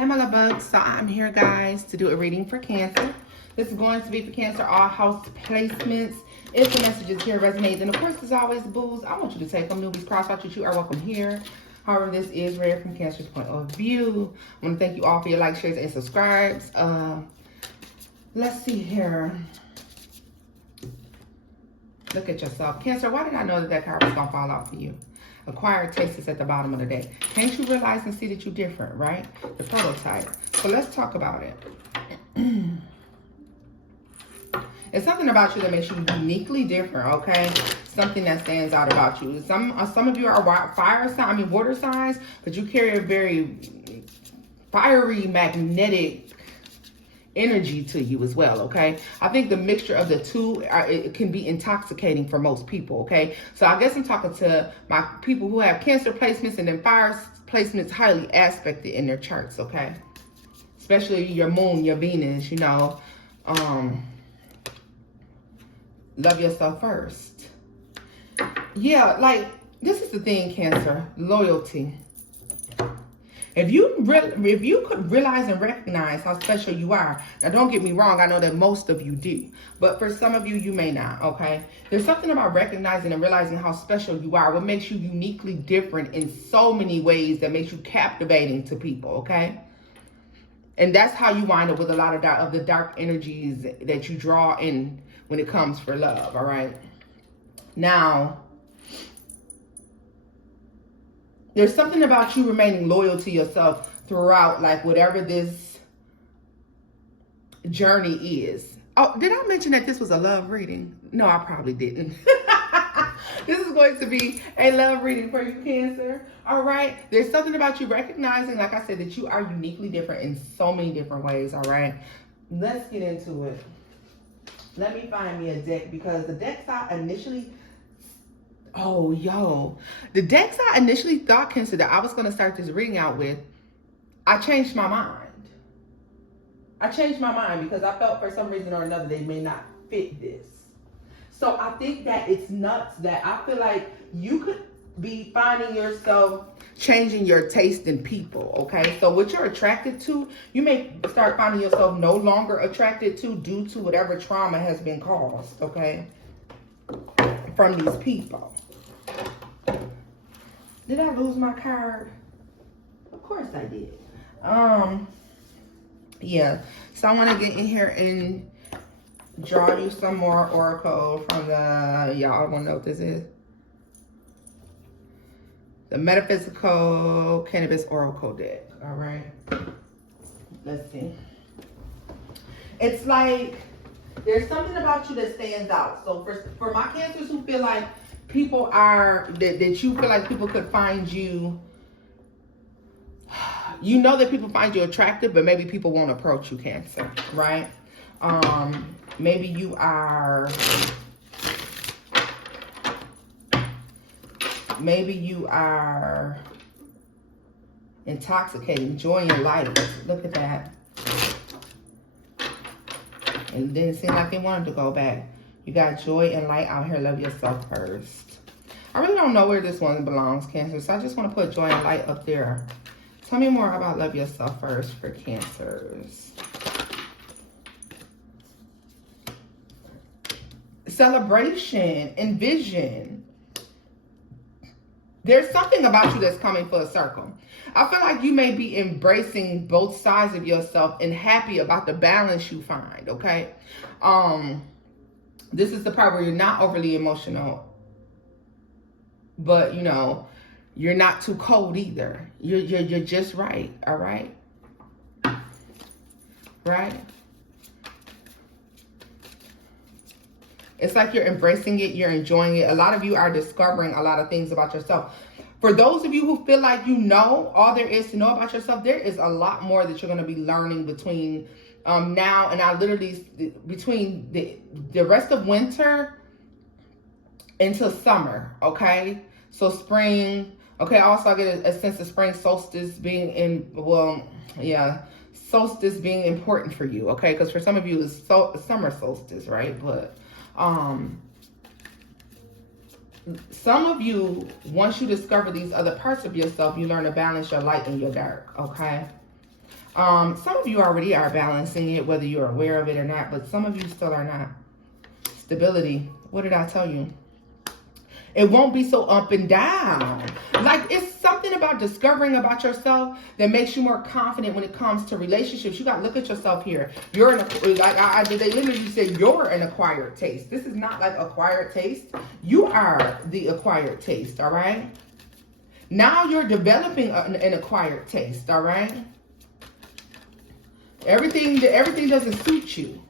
Hey my love bugs, so I'm here guys to do a reading for Cancer. This is going to be for Cancer, all house placements. If the messages here resonate, then of course as always booze, I want you to take them. Newbies, cross out you are welcome here. However, this is rare from Cancer's point of view. I want to thank you all for your likes, shares, and subscribes. Let's see here. Look at yourself. Cancer, why did I know that card was going to fall out for you? Acquired taste is at the bottom of the deck. Can't you realize and see that you're different, right? The prototype. So let's talk about it. It's something about you that makes you uniquely different, okay? Something that stands out about you. Some of you are water signs, but you carry a very fiery, magnetic energy to you as well, okay? I think the mixture of the two, it can be intoxicating for most people, okay? So I guess I'm talking to my people who have Cancer placements and then fire placements highly aspected in their charts, okay? Especially your moon, your Venus, you know. Love yourself first. Yeah, like, this is the thing, Cancer. Loyalty. If you could realize and recognize how special you are, now don't get me wrong, I know that most of you do, but for some of you, you may not, okay? There's something about recognizing and realizing how special you are, what makes you uniquely different in so many ways that makes you captivating to people, okay? And that's how you wind up with a lot of the dark energies that you draw in when it comes for love, all right? Now, there's something about you remaining loyal to yourself throughout, like, whatever this journey is. Oh, did I mention that this was a love reading? No, I probably didn't. This is going to be a love reading for you, Cancer. All right? There's something about you recognizing, like I said, that you are uniquely different in so many different ways, all right? Let's get into it. Let me find me a deck, because the decks I initially... Oh, yo. The decks I initially thought, Cancer, that I was going to start this reading out with, I changed my mind. I changed my mind because I felt for some reason or another they may not fit this. So I think that it's nuts that I feel like you could be finding yourself changing your taste in people, okay? So what you're attracted to, you may start finding yourself no longer attracted to due to whatever trauma has been caused, okay? From these people. Did I lose my card? Of course I did. Yeah. So I want to get in here and draw you some more oracle from the, y'all want to know what this is? The Metaphysical Cannabis Oracle deck. All right. Let's see. It's like, there's something about you that stands out. So for my Cancers who feel like people are, that you feel like people could find you, you know that people find you attractive, but maybe people won't approach you, Cancer, right? Maybe you are intoxicating, joy and light. Look at that. And didn't seem like they wanted to go back. You got joy and light out here. Love yourself first. I really don't know where this one belongs, Cancer, so I just want to put joy and light up there. Tell me more about love yourself first for Cancers. Celebration and vision. There's something about you that's coming full circle. I feel like you may be embracing both sides of yourself and happy about the balance you find, okay? This is the part where you're not overly emotional, but, you know, you're not too cold either. You're just right, all right? Right? It's like you're embracing it, you're enjoying it. A lot of you are discovering a lot of things about yourself. For those of you who feel like you know all there is to know about yourself, there is a lot more that you're going to be learning between now and between the rest of winter until summer, okay? So spring, okay, also I get a sense of spring solstice being solstice being important for you, okay? Because for some of you, it's summer solstice, right? But some of you, once you discover these other parts of yourself, you learn to balance your light and your dark, okay? Some of you already are balancing it, whether you're aware of it or not, but some of you still are not. Stability. What did I tell you? It won't be so up and down. Like, it's something about discovering about yourself that makes you more confident when it comes to relationships. You got to look at yourself here. You're they literally said you're an acquired taste. This is not like acquired taste. You are the acquired taste, all right? Now you're developing an acquired taste, all right? Everything doesn't suit you.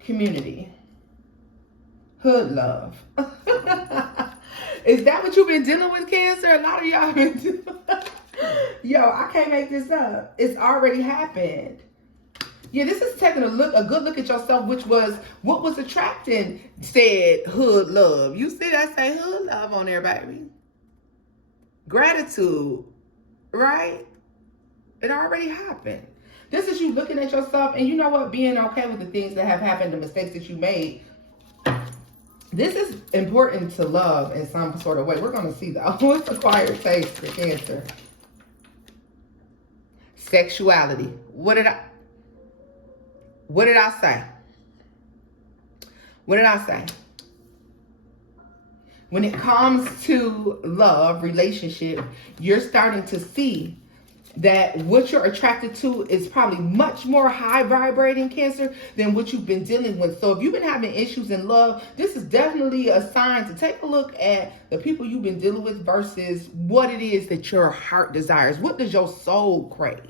Community. Hood love. Is that what you've been dealing with, Cancer? A lot of y'all have been dealing. Yo, I can't make this up. It's already happened. Yeah, this is taking a good look at yourself, which was what was attracting said hood love. You see that say hood love on there, baby. Gratitude, right? It already happened. This is you looking at yourself and you know what? Being okay with the things that have happened, the mistakes that you made. This is important to love in some sort of way. We're going to see though. What's acquired taste for Cancer? Sexuality. What did I say? What did I say? When it comes to love, relationship, you're starting to see that what you're attracted to is probably much more high vibrating, Cancer, than what you've been dealing with. So if you've been having issues in love, this is definitely a sign to take a look at the people you've been dealing with versus what it is that your heart desires. What does your soul crave?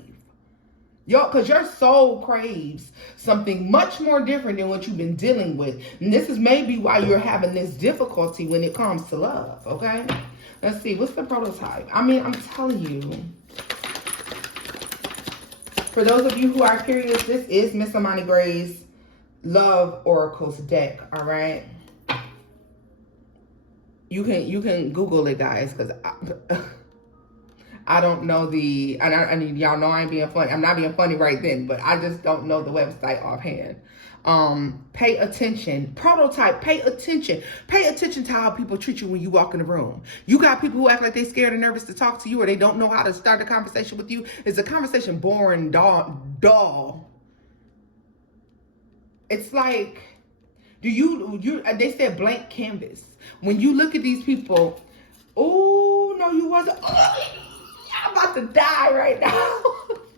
Because your soul craves something much more different than what you've been dealing with. And this is maybe why you're having this difficulty when it comes to love, okay? Let's see, what's the prototype? I mean, I'm telling you. For those of you who are curious, this is Miss Amani Gray's Love Oracles deck, all right? You can Google it, guys, because I don't know I mean, y'all know I ain't being funny. I'm not being funny right then, but I just don't know the website offhand. Pay attention. Prototype, pay attention. Pay attention to how people treat you when you walk in the room. You got people who act like they scared and nervous to talk to you or they don't know how to start a conversation with you. Is a conversation boring, dull? It's like, they said blank canvas. When you look at these people, oh, no, you wasn't. Oh, I'm about to die right now.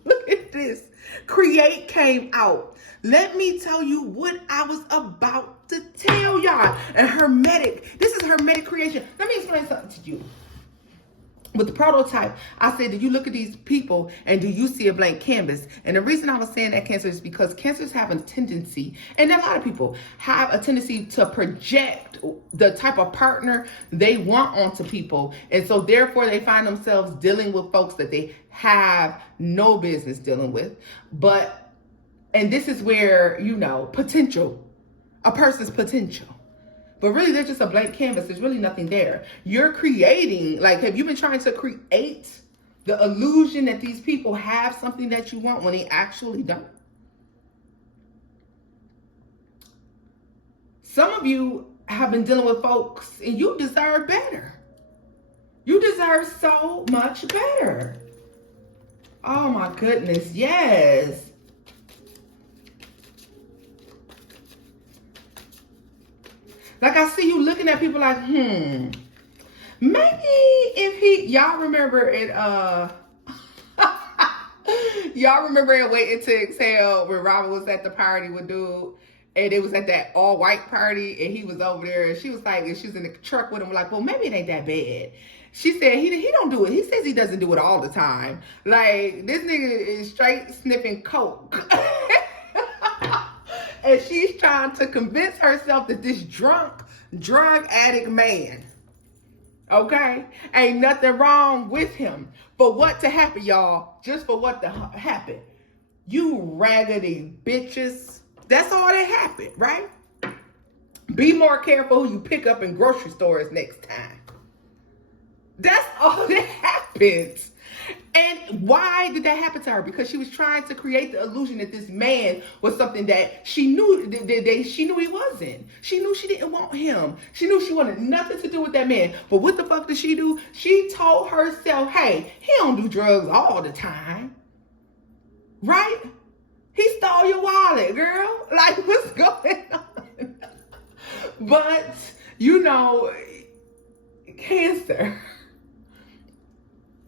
Look at this. Create came out. Let me tell you what I was about to tell y'all. And Hermetic, this is Hermetic creation. Let me explain something to you. With the prototype, I said, do you look at these people and do you see a blank canvas? And the reason I was saying that, Cancer, is because Cancers have a tendency, and a lot of people have a tendency to project the type of partner they want onto people. And so therefore they find themselves dealing with folks that they have no business dealing with. And this is where, potential, a person's potential. But really, they're just a blank canvas. There's really nothing there. You're creating, have you been trying to create the illusion that these people have something that you want when they actually don't? Some of you have been dealing with folks and you deserve better. You deserve so much better. Oh my goodness, yes. Like, I see you looking at people like, maybe if y'all remember it, y'all remember it Waiting to Exhale when Robin was at the party with dude, and it was at that all white party, and he was over there, and she was like, and she was in the truck with him, like, well, maybe it ain't that bad. She said he don't do it. He says he doesn't do it all the time. Like, this nigga is straight sniffing coke. And she's trying to convince herself that this drug addict man, okay, ain't nothing wrong with him. For what to happen, y'all? Just for what to happen? You raggedy bitches. That's all that happened, right? Be more careful who you pick up in grocery stores next time. That's all that happened. And why did that happen to her? Because she was trying to create the illusion that this man was something that she knew she knew he wasn't. She knew she didn't want him. She knew she wanted nothing to do with that man. But what the fuck did she do? She told herself, hey, he don't do drugs all the time. right? He stole your wallet, girl. Like, what's going on? But, you know, Cancer,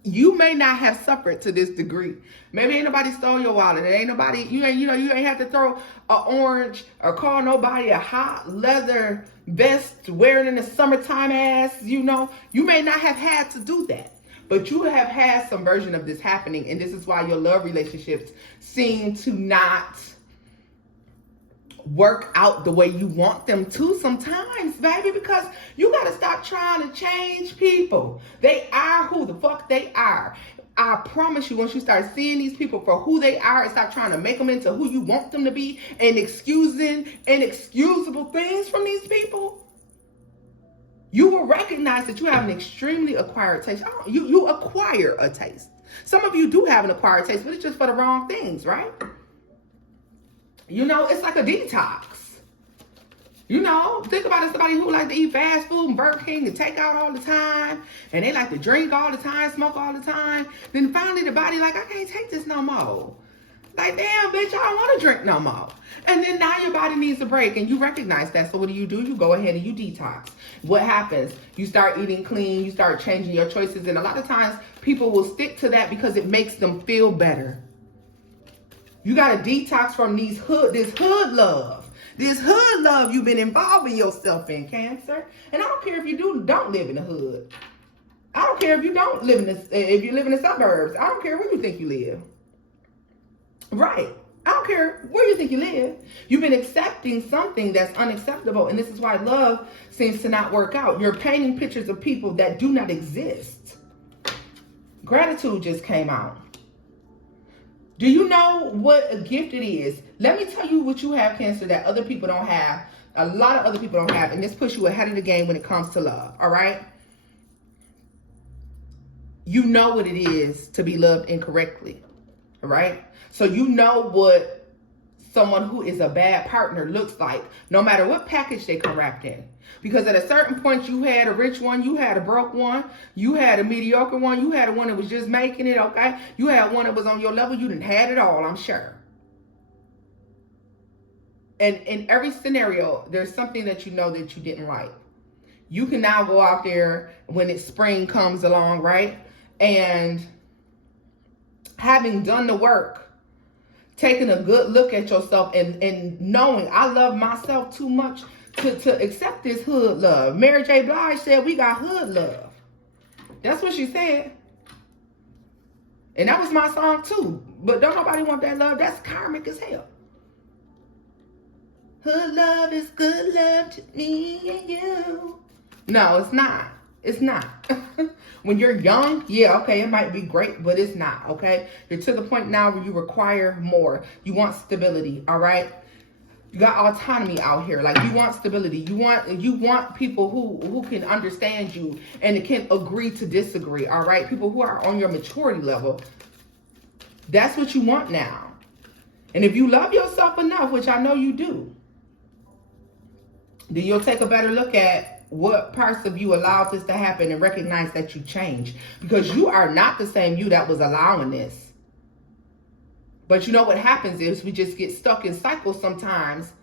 you may not have suffered to this degree. Maybe ain't nobody stole your wallet. It ain't nobody, you ain't have to throw an orange or call nobody a hot leather vest wearing in the summertime ass, you know. You may not have had to do that. But you have had some version of this happening, and this is why your love relationships seem to not work out the way you want them to sometimes, baby, because you got to stop trying to change people. They are who the fuck they are. I promise you, once you start seeing these people for who they are and stop trying to make them into who you want them to be and excusing inexcusable things from these people, you will recognize that you have an extremely acquired taste. You acquire a taste. Some of you do have an acquired taste, but it's just for the wrong things, right? You know, it's like a detox. You know, think about it, somebody who likes to eat fast food and Burger King and take out all the time, and they like to drink all the time, smoke all the time. Then finally the body like, I can't take this no more. Like, damn, bitch, I don't want to drink no more. And then now your body needs a break, and you recognize that. So what do? You go ahead and you detox. What happens? You start eating clean. You start changing your choices. And a lot of times people will stick to that because it makes them feel better. You got to detox from this hood love. This hood love you've been involving yourself in, Cancer. And I don't care if you don't live in the hood. I don't care if you don't live if you live in the suburbs. I don't care where you think you live. Right. I don't care where you think you live. You've been accepting something that's unacceptable, and this is why love seems to not work out. You're painting pictures of people that do not exist. Gratitude just came out. Do you know what a gift it is? Let me tell you what you have, Cancer, that other people don't have. A lot of other people don't have, and this puts you ahead of the game when it comes to love, all right? You know what it is to be loved incorrectly, all right? So you know what someone who is a bad partner looks like, no matter what package they come wrapped in. Because at a certain point, you had a rich one, you had a broke one, you had a mediocre one, you had one that was just making it, okay? You had one that was on your level, you didn't have it all, I'm sure. And in every scenario, there's something that you know that you didn't like. You can now go out there when spring comes along, right? And having done the work, taking a good look at yourself and knowing I love myself too much to accept this hood love. Mary J. Blige said we got hood love. That's what she said. And that was my song too. But don't nobody want that love. That's karmic as hell. Hood love is good love to me and you. No, it's not. It's not. When you're young, yeah, okay, it might be great, but it's not, okay? You're to the point now where you require more. You want stability, all right? You got autonomy out here. Like, you want stability. You want people who can understand you and can agree to disagree, all right? People who are on your maturity level. That's what you want now. And if you love yourself enough, which I know you do, then you'll take a better look at what parts of you allowed this to happen and recognize that you changed. Because you are not the same you that was allowing this. But you know what happens is we just get stuck in cycles sometimes.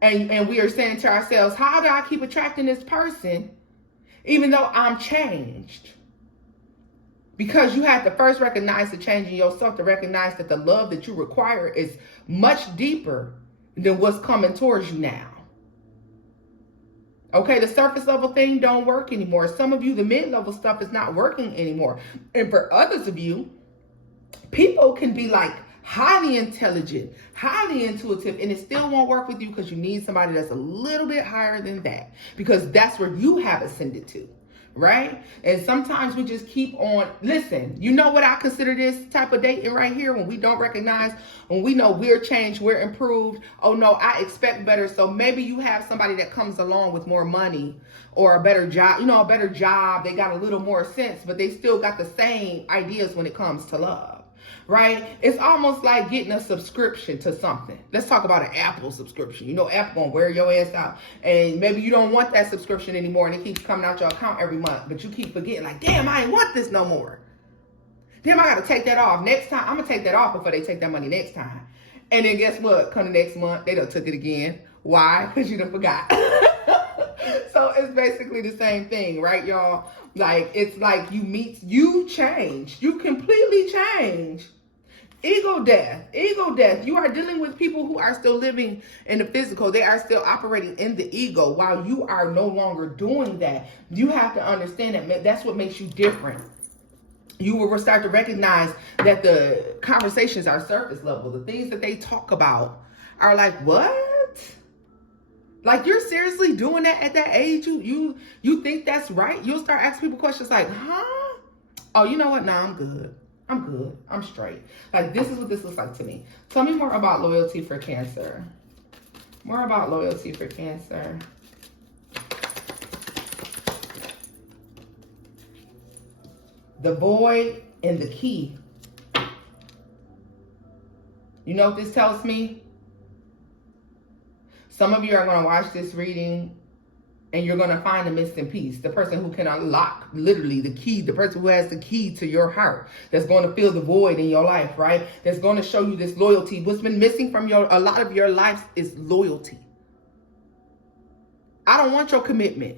And we are saying to ourselves, how do I keep attracting this person even though I'm changed? Because you have to first recognize the change in yourself, to recognize that the love that you require is much deeper than what's coming towards you now. Okay, the surface level thing don't work anymore. Some of you, the mid-level stuff is not working anymore. And for others of you, people can be like highly intelligent, highly intuitive, and it still won't work with you because you need somebody that's a little bit higher than that, because that's where you have ascended to, right? And sometimes we just keep on, listen, you know what I consider this type of dating right here, when we don't recognize, when we know we're changed, we're improved. Oh no, I expect better. So maybe you have somebody that comes along with more money or a better job, a better job. They got a little more sense, but they still got the same ideas when it comes to love. Right? It's almost like getting a subscription to something. Let's talk about an Apple subscription. You know, Apple gonna wear your ass out. And maybe you don't want that subscription anymore and it keeps coming out your account every month. But you keep forgetting, like, damn, I ain't want this no more. Damn, I got to take that off. Next time, I'm going to take that off before they take that money next time. And then guess what? Come the next month, they done took it again. Why? Because you done forgot. So it's basically the same thing, right, y'all? Like, it's like you change. You completely change. Ego death. You are dealing with people who are still living in the physical. They are still operating in the ego while you are no longer doing that. You have to understand that that's what makes you different. You will start to recognize that the conversations are surface level. The things that they talk about are like, what? Like, you're seriously doing that at that age? You think that's right? You'll start asking people questions like, huh? Oh, you know what? Nah, I'm good. I'm straight. Like, this is what this looks like to me. Tell me more about loyalty for Cancer. More about loyalty for Cancer. The void and the key. You know what this tells me? Some of you are going to watch this reading and you're going to find the missing piece. The person who can unlock literally the key, the person who has the key to your heart, that's going to fill the void in your life, right? That's going to show you this loyalty. What's been missing from a lot of your life is loyalty. I don't want your commitment.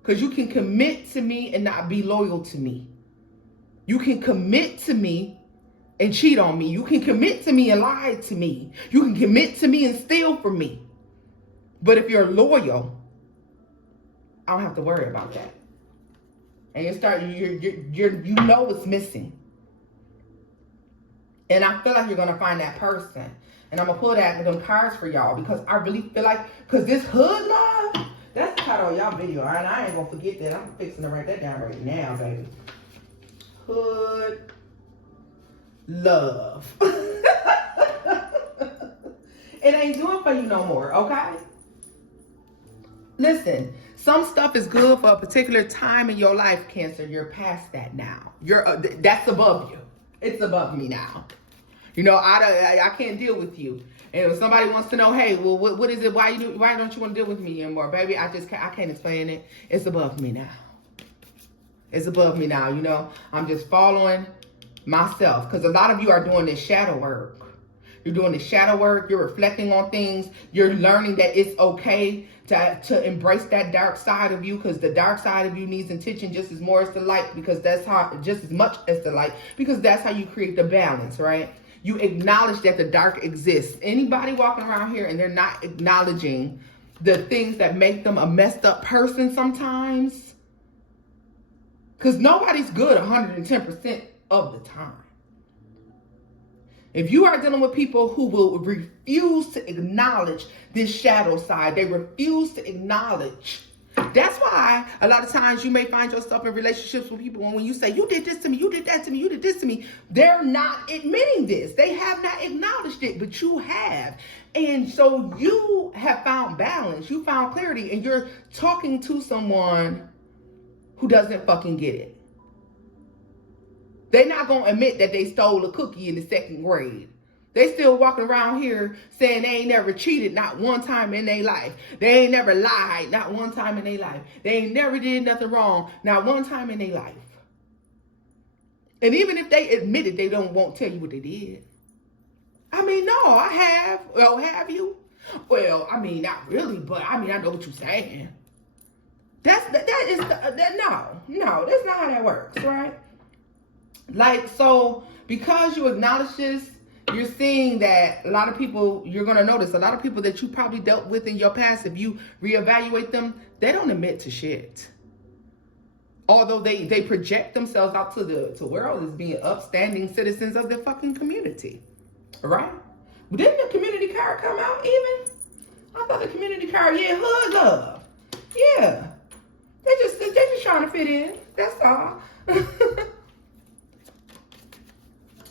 Because you can commit to me and not be loyal to me. You can commit to me and cheat on me. You can commit to me and lie to me. You can commit to me and steal from me. But if you're loyal, I don't have to worry about that. And you know what's missing. And I feel like you're going to find that person. And I'm going to pull them cards for y'all because I really feel like, because this hood love, that's the title of y'all video. And I ain't going to forget that. I'm fixing to write that down right now, baby. Hood love. It ain't doing for you no more, okay? Listen, some stuff is good for a particular time in your life, Cancer. You're past that now. That's above you. It's above me now. You know, I can't deal with you. And if somebody wants to know, hey, well, what is it? Why don't you want to deal with me anymore, baby? I can't explain it. It's above me now. It's above me now. You know, I'm just following myself because a lot of you are doing this shadow work. You're doing the shadow work. You're reflecting on things. You're learning that it's okay to embrace that dark side of you, because the dark side of you needs attention just as more as the light, because that's how, just as much as the light, because that's how you create the balance, right? You acknowledge that the dark exists. Anybody walking around here and they're not acknowledging the things that make them a messed up person sometimes, because nobody's good 110% of the time. If you are dealing with people who will refuse to acknowledge this shadow side, they refuse to acknowledge. That's why a lot of times you may find yourself in relationships with people, and when you say, you did this to me, you did that to me, you did this to me, they're not admitting this. They have not acknowledged it, but you have. And so you have found balance, you found clarity, and you're talking to someone who doesn't fucking get it. They're not going to admit that they stole a cookie in the 2nd grade. They still walking around here saying they ain't never cheated not one time in their life. They ain't never lied not one time in their life. They ain't never did nothing wrong not one time in their life. And even if they admit it, they won't tell you what they did. I mean, no, I have. Well, have you? Well, I mean, not really, but I mean, I know what you're saying. No, that's not how that works, right? Like, so because you acknowledge this, you're seeing that a lot of people, you're going to notice a lot of people that you probably dealt with in your past, if you reevaluate them, they don't admit to shit. Although they project themselves out to the world as being upstanding citizens of the fucking community. Right? But didn't the community card come out even? I thought the community card, yeah, hood love. Yeah. They're just trying to fit in. That's all.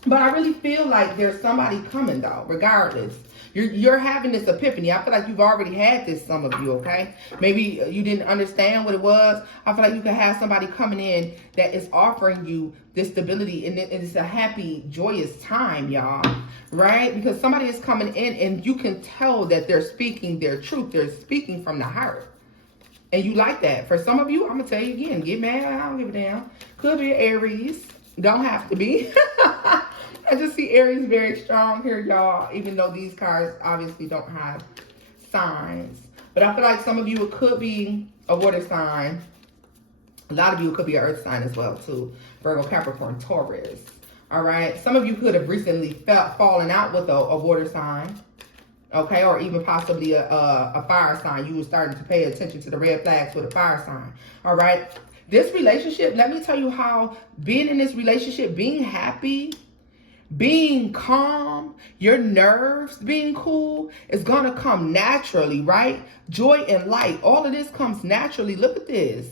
But I really feel like there's somebody coming though, regardless. You're having this epiphany. I feel like you've already had this, some of you, okay? Maybe you didn't understand what it was. I feel like you could have somebody coming in that is offering you this stability, and it's a happy, joyous time, y'all, right? Because somebody is coming in and you can tell that they're speaking their truth. They're speaking from the heart. And you like that. For some of you, I'm going to tell you again, get mad, I don't give a damn. Could be an Aries. Don't have to be. I just see Aries very strong here, y'all, even though these cards obviously don't have signs. But I feel like some of you, it could be a water sign. A lot of you, it could be an earth sign as well, too. Virgo, Capricorn, Taurus. All right? Some of you could have recently fallen out with a water sign. Okay? Or even possibly a fire sign. You were starting to pay attention to the red flags with a fire sign. All right? This relationship, let me tell you how being in this relationship, being happy, being calm, your nerves being cool is going to come naturally, right? Joy and light, all of this comes naturally. Look at this.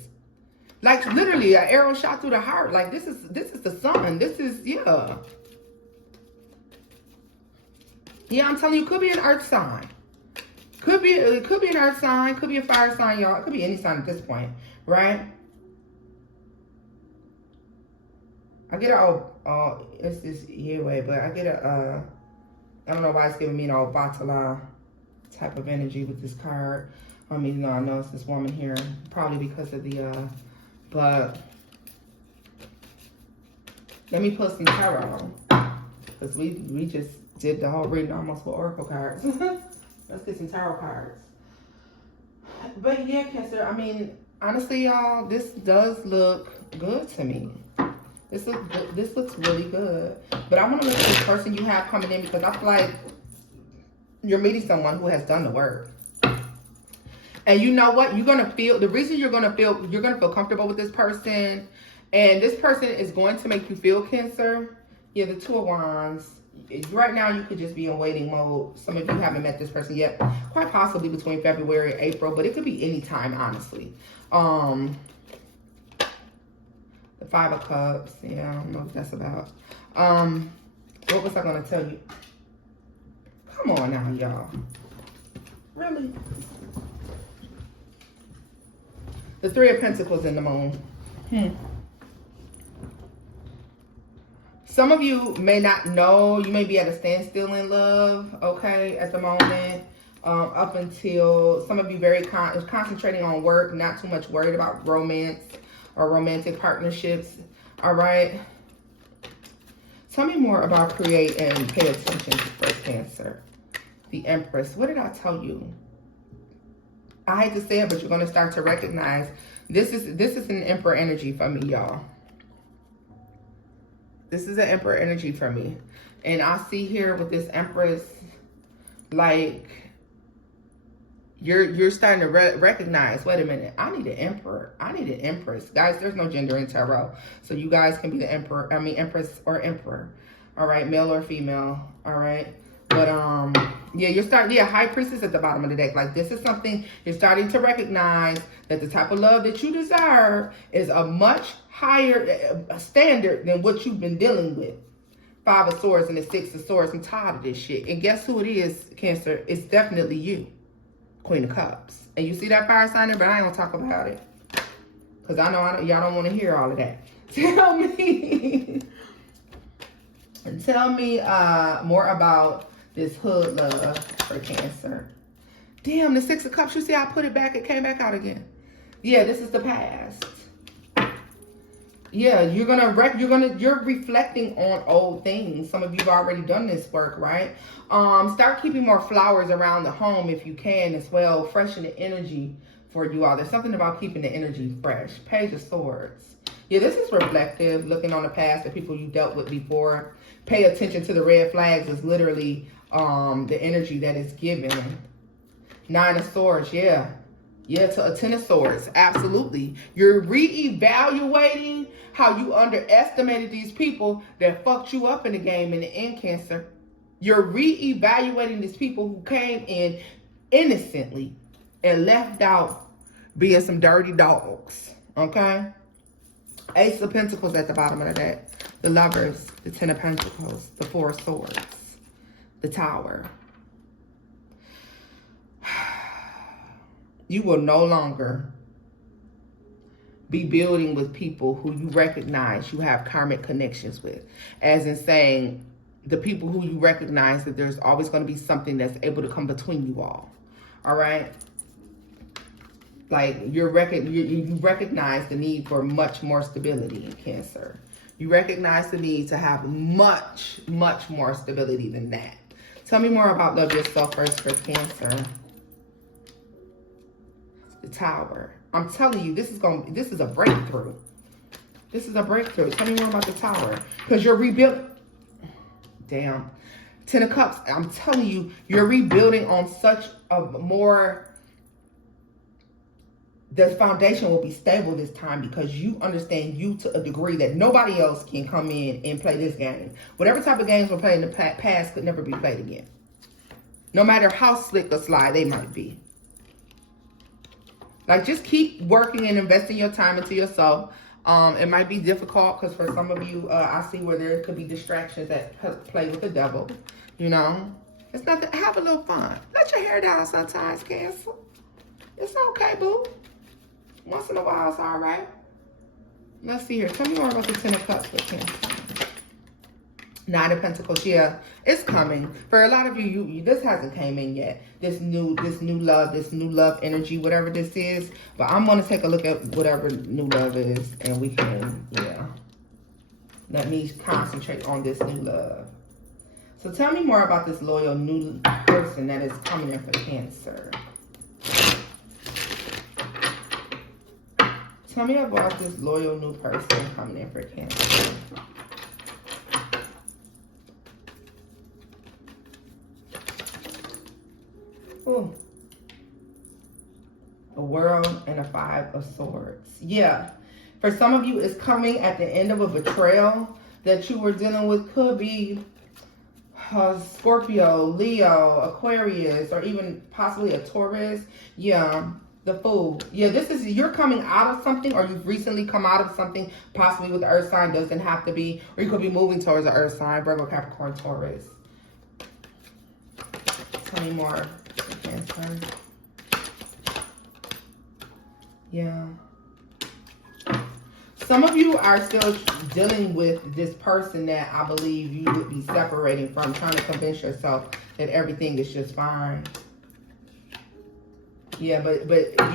Like literally an arrow shot through the heart. Like this is the sun. This is, yeah. Yeah, I'm telling you, could be an earth sign. It could be an earth sign, could be a fire sign, y'all. It could be any sign at this point, right? I get it's this year way, but I get I don't know why it's giving me an old Vatala type of energy with this card. I mean, no, I know it's this woman here, probably because of the, but let me put some tarot, because we just did the whole reading almost with oracle cards. Let's get some tarot cards. But yeah, Cancer, I mean, honestly, y'all, this does look good to me. This looks really good. But I want to look at this person you have coming in, because I feel like you're meeting someone who has done the work. And you know what? You're going to feel, the reason you're going to feel comfortable with this person, and this person is going to make you feel, Cancer. Yeah, the Two of Wands. Right now, you could just be in waiting mode. Some of you haven't met this person yet. Quite possibly between February and April, but it could be any time, honestly. The Five of Cups. Yeah, I don't know what that's about. What was I going to tell you? Come on now, y'all. Really? The Three of Pentacles in the Moon. Some of you may not know. You may be at a standstill in love, okay, at the moment. Up until some of you very concentrating on work, not too much worried about romance or romantic partnerships. All right. Tell me more about create and pay attention to first, Cancer. The Empress. What did I tell you? I hate to say it, but you're going to start to recognize this is an Emperor energy for me, y'all. This is an Emperor energy for me. And I see here with this Empress, like, you're starting to recognize, wait a minute, I need an Emperor. I need an Empress. Guys, there's no gender in tarot. So you guys can be the Emperor, Empress or Emperor. All right, male or female. All right. But, yeah, you're starting, yeah, High Priestess at the bottom of the deck. Like, this is something you're starting to recognize, that the type of love that you deserve is a much higher standard than what you've been dealing with. Five of Swords and the Six of Swords. I'm tired of this shit. And guess who it is, Cancer? It's definitely you. Queen of Cups. And you see that fire sign there, but I ain't gonna talk about it. Because I know y'all don't want to hear all of that. Tell me more about this hood love for Cancer. Damn, the Six of Cups. You see I put it back, it came back out again. Yeah, this is the past. Yeah, you're reflecting on old things. Some of you have already done this work, right? Start keeping more flowers around the home if you can as well. Freshen the energy for you all. There's something about keeping the energy fresh. Page of Swords. Yeah, this is reflective, looking on the past, the people you dealt with before. Pay attention to the red flags is literally the energy that is given. Nine of Swords, yeah. Yeah, to a Ten of Swords, absolutely. You're reevaluating how you underestimated these people that fucked you up in the game in the end, Cancer. You're reevaluating these people who came in innocently and left out being some dirty dogs, okay? Ace of Pentacles at the bottom of the deck. The Lovers, the Ten of Pentacles, the Four of Swords, the Tower. You will no longer be building with people who you recognize you have karmic connections with. As in saying, the people who you recognize that there's always going to be something that's able to come between you all. All right? Like, you recognize the need for much more stability in Cancer. You recognize the need to have much, much more stability than that. Tell me more about love yourself first for Cancer. The Tower. I'm telling you, this is a breakthrough. This is a breakthrough. Tell me more about the Tower. Because you're rebuilding. Damn. 10 of Cups. I'm telling you, you're rebuilding on such a more... The foundation will be stable this time because you understand you to a degree that nobody else can come in and play this game. Whatever type of games were played in the past could never be played again. No matter how slick or sly they might be. Like, just keep working and investing your time into yourself. It might be difficult because for some of you, I see where there could be distractions that play with the devil. You know, it's nothing. Have a little fun. Let your hair down sometimes, Cancer. It's okay, boo. Once in a while, it's all right. Let's see here. Tell me more about the 10 of Cups with Cancer. 9 of Pentacles. Yeah, it's coming. For a lot of you, this hasn't came in yet. This new love energy, whatever this is. But I'm going to take a look at whatever new love is. And we can, yeah. Let me concentrate on this new love. So tell me more about this loyal new person that is coming in for Cancer. Tell me about this loyal new person coming in for Cancer. Ooh. A World and a 5 of Swords. Yeah. For some of you, it's coming at the end of a betrayal that you were dealing with. Could be Scorpio, Leo, Aquarius, or even possibly a Taurus. Yeah. The Fool. Yeah, this is, you're coming out of something, or you've recently come out of something, possibly with the earth sign, doesn't have to be, or you could be moving towards the earth sign, Virgo, Capricorn, Taurus. Tell me more. Cancer. Yeah. Some of you are still dealing with this person that I believe you would be separating from, trying to convince yourself that everything is just fine. Yeah, but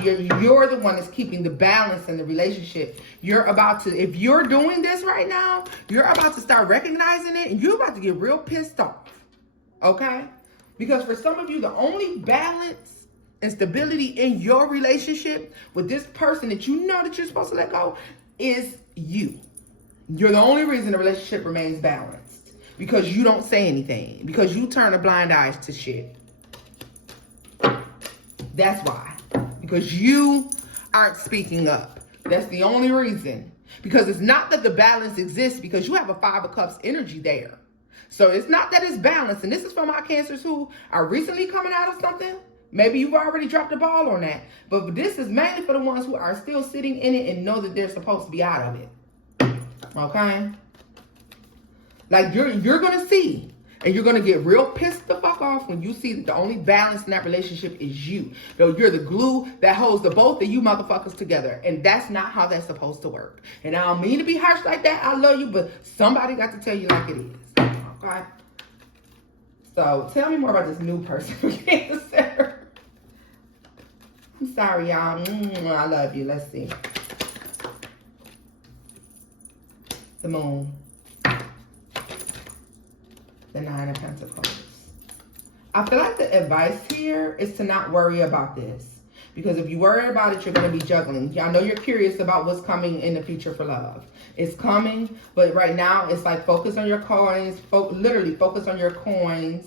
you're the one that's keeping the balance in the relationship. You're about to, if you're doing this right now, you're about to start recognizing it, and you're about to get real pissed off. Okay? Because for some of you, the only balance and stability in your relationship with this person that you know that you're supposed to let go is you. You're the only reason the relationship remains balanced. Because you don't say anything. Because you turn a blind eye to shit. That's why. Because you aren't speaking up. That's the only reason. Because it's not that the balance exists, because you have a 5 of Cups energy there. So it's not that it's balanced. And this is for my Cancers who are recently coming out of something. Maybe you've already dropped the ball on that. But this is mainly for the ones who are still sitting in it and know that they're supposed to be out of it. Okay? Like you're going to see. And you're going to get real pissed the fuck off when you see that the only balance in that relationship is you. Though you're the glue that holds the both of you motherfuckers together. And that's not how that's supposed to work. And I don't mean to be harsh like that. I love you, but somebody got to tell you like it is. Okay? So tell me more about this new person for Cancer. I'm sorry, y'all. I love you. Let's see. The Moon. The 9 of Pentacles. I feel like the advice here is to not worry about this. Because if you worry about it, you're going to be juggling. I know you're curious about what's coming in the future for love. It's coming, but right now it's like focus on your coins. Literally focus on your coins.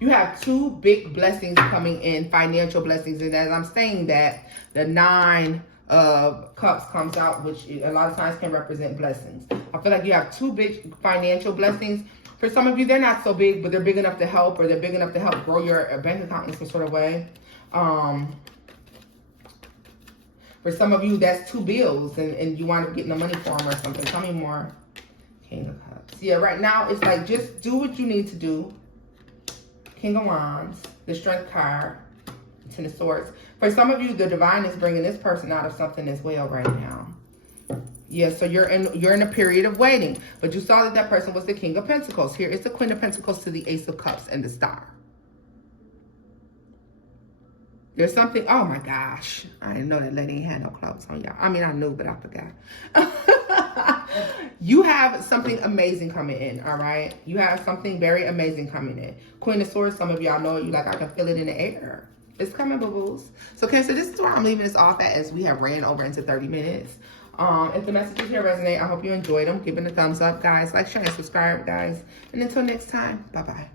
You have 2 big blessings coming in, financial blessings. And as I'm saying that, the 9 of Cups comes out, which a lot of times can represent blessings. I feel like you have 2 big financial blessings. For some of you, they're not so big, but they're big enough to help, or they're big enough to help grow your bank account in some sort of way. For some of you, that's 2 bills, and you wind up getting the money for them or something. Tell me more. King of Cups. Yeah, right now, it's like, just do what you need to do. King of Wands, the Strength card, 10 of Swords. For some of you, the Divine is bringing this person out of something as well right now. Yeah, so you're in a period of waiting. But you saw that person was the King of Pentacles. Here is the Queen of Pentacles to the Ace of Cups and the Star. There's something, oh my gosh. I didn't know that lady ain't had no clothes on, y'all. I mean, I knew, but I forgot. You have something amazing coming in, all right? You have something very amazing coming in. Queen of Swords, some of y'all know you like, I can feel it in the air. It's coming, boo-boos. So Cancer, this is where I'm leaving this off at, as we have ran over into 30 minutes. If the messages here resonate, I hope you enjoyed them. Give it a thumbs up, guys. Like, share, and subscribe, guys. And until next time, bye-bye.